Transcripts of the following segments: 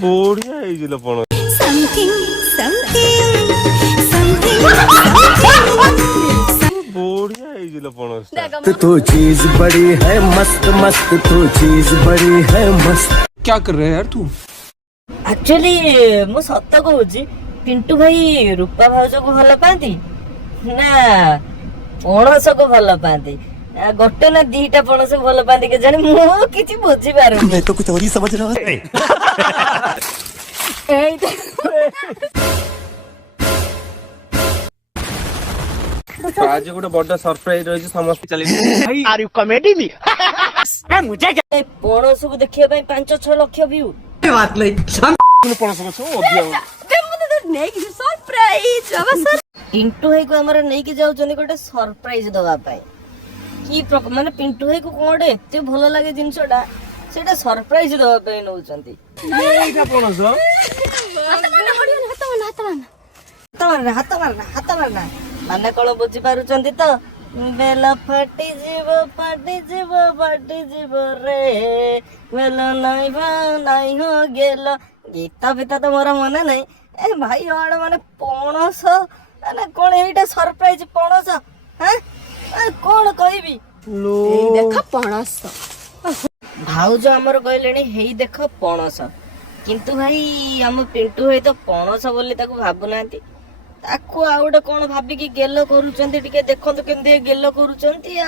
बढ़िया ହେଇଯିଲ ପଣ बढ़िया ହେଇଯିଲ ପଣ तो चीज बड़ी है मस्त मस्त तो चीज बड़ी है मस्त। क्या कर रहे हैं यार तू? एक्चुअली मु सत कहूची पिंटू भाई रूपा भाउज को भल पाती ना पणस को भल पाती गोटे ना दीटा पणस भल पाती के जाने मु किछि बुझी पारु मैं तो कुछ और ही समझ रहा है। आज गोटे बड़ा सरप्राइज रही समस्त चली आर यू कॉमेडी मी? मुझे पणस को देखिए 5-6 लाख व्यू बात नहीं पिंटू भाई को हमर नहीं कि जाउछनी गोटे सरप्राइज दवा पाई की माने पिंटू भाई को कोडे एते भलो लागे जिंसटा सेटा सरप्राइज दवा पाई नउछंती एइटा पणस हाथ मारना माने कोन बुझी पारुचंती तो बेला फाटी जीव रे बेला नहीं हो गेल गीता पिता तो मोर मन नहीं ए भाई और माने पणस माने कोन एइटा सरप्राइज पणस हैं कोन कहबी एई देख पणस भाउज हमर कहलेनी हेई देख पणस किंतु भाई हम पिंटू भाई तो पणस बोली ताको भाबु नांती ताको आ गोटे कोन भाबी कि गेलो करूचंती टिके देखंतु केमदे गेलो करूचंती आ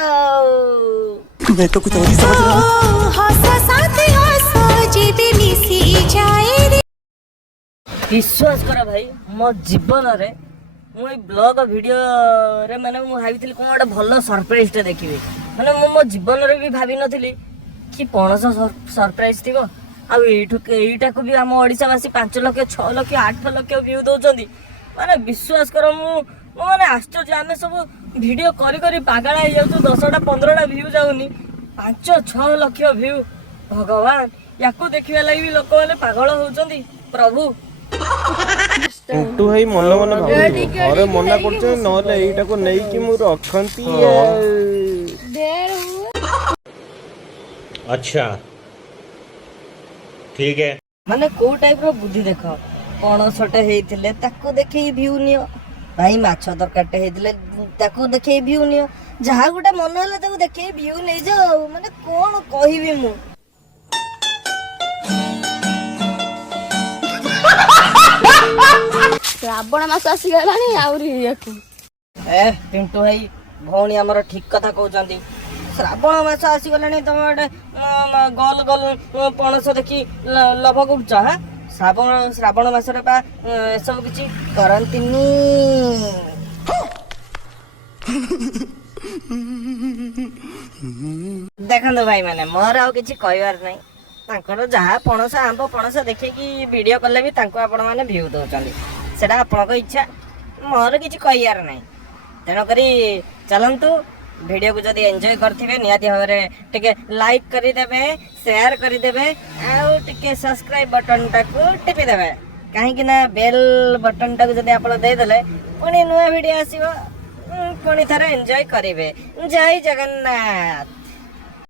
मैं तो कुछ और ही समझ रहा हूं। हंसा साथी हंसो जीते मिसी जाए रे। विश्वास कर भाई मो जीवन रे मु ए ब्लॉग वीडियो रे माने मु भाबिथिली कोन गोटे भलो सरप्राइज टे देखिबे माने मो जीवन रे भी भाबी नथिली कि पणस सरप्राइज थिबो आ एइटा को भी हम ओडिसा वासी 5 लाख 6 लाख 8 लाख व्यू दउचंदी माने विश्वास कर मु माने आश्चर्य आमे सब वीडियो करी करी पागल हो जाउ 10टा 15टा व्यू जाउनी 5-6 लाख व्यू भगवान याको देखिबा लागि भी लोक माने पागल होउचंदी प्रभु पिंटू भाई मन मन भाबी घरे मना करछे नले एइटा को नै कि मु रखंती अच्छा ठीक है माने को टाइप रो बुद्धि देखो पणसटे हेइथिले ताको देखै व्यू नियो भाई माछ तरकाटे हेइथिले ताको देखै व्यू नियो जहा गुटा मन होला ताको देखै व्यू नै जाओ माने कोन कहिबी मु श्रावण मास आसी गलानी आउरी याकू ए पिंटू भाई भौणी हमर ठीक कथा कहउचंती श्रावण मास आसी गलानी तमे गोल गोल पणस देखि लभ करछ हा श्रावण मास रे बा सब किछि करंतिनी देखंदो भाई माने मोर आ किछि कहबार नै तांकर जहा पणस आंब पणस देखि कि वीडियो करले भी तांको आपण माने व्यू दउचंदी सेटा आपण को इच्छा मोर किछि कहबार नै तेनो करी चलंतु वीडियो को जदी एंजॉय करथिबे नियाती भाबरे टिके लाइक करि देबे शेयर करि देबे आ टिके सब्सक्राइब बटन टाको टिपि देबे काहे कि ना बेल बटन टाको जदी आपण दे देले पुनी नुवा वीडियो आसीबो पुनी थारे एंजॉय करिवे जय जगन्नाथ।